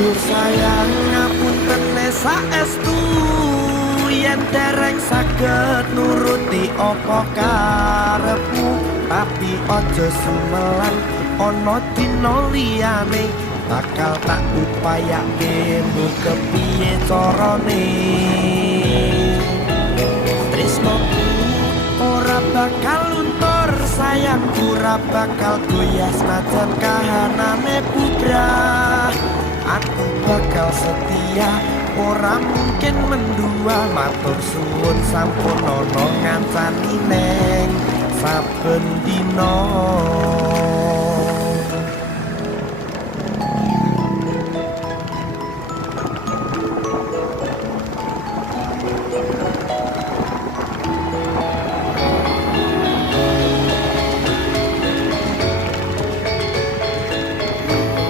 Dur sayang ngapunten saestu yen dereng saged nuruti apa karepmu tapi aja sumelan ana dina liyane bakal tak upayake mbok kepiye carane tresnoku ora bakal luntur sayangku ora bakal goyah senajan kahanane pubrah aku bakal setia ora mungkin mendua matur suwun sampun ana ngancani neng saben dina